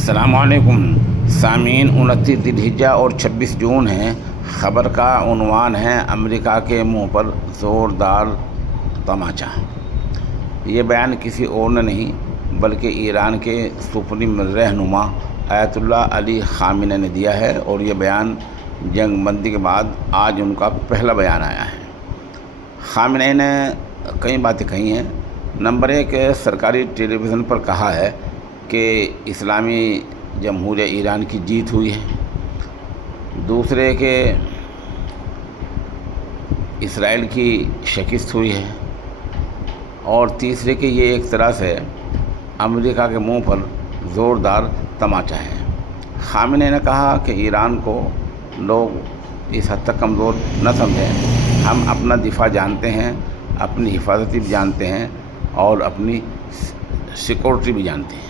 अस्सलामुअलैकुम सामीन। 29 जिल्हिज्जा और 26 जून है। ख़बर का उन्वान है अमेरिका के मुंह पर ज़ोरदार तमाचा। ये बयान किसी और ने नहीं बल्कि ईरान के सुप्रीम रहनुमा आयतुल्लाह अली ख़ामेनी ने दिया है और ये बयान जंग बंदी के बाद आज उनका पहला बयान आया है। ख़ामेनी ने कई बातें कही हैं। नंबर 1, सरकारी टेलीविज़न पर कहा है कि इस्लामी जमहूरिया ईरान की जीत हुई है। दूसरे के इसराइल की शिकस्त हुई है। और तीसरे के ये एक तरह से अमेरिका के मुंह पर ज़ोरदार तमाचा है। ख़ामेनी ने कहा कि ईरान को लोग इस हद तक कमज़ोर न समझें। हम अपना दिफा जानते हैं, अपनी हिफाजती भी जानते हैं और अपनी सिक्योरिटी भी जानते हैं।